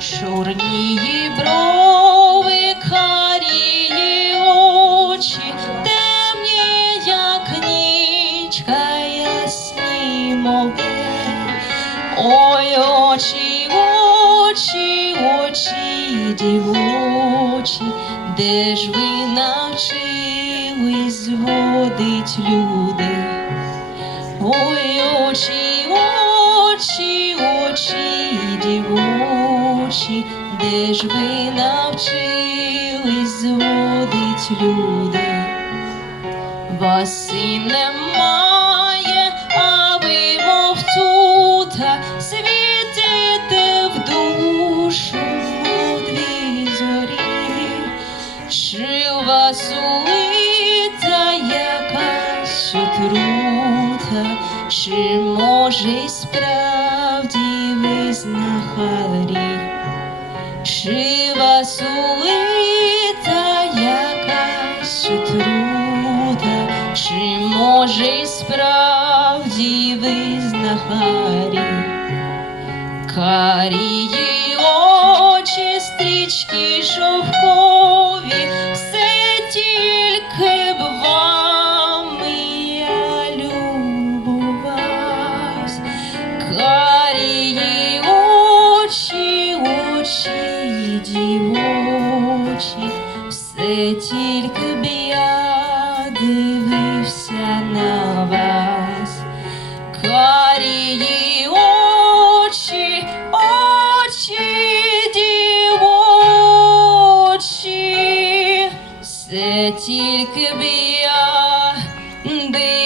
чорнії брови, карії очі, темні, як нічка, ясні, день. Ой, очі, очі, очі, дівочі, де ж ви навчились зводить люди? Ой, очі, очі, дівочі, де ж ви навчились зводить люди? Вас і немає, а ви мов тута, світите в душу дві зорі. Чи у вас улита якась отрута, чи може справді Чи суета якась труда, чи може й справді визнахарі. Карії очі, стрічки шовкові, все тільки б я дивився на вас. Карії очі, очі, дівочі, все тільки б я дивився.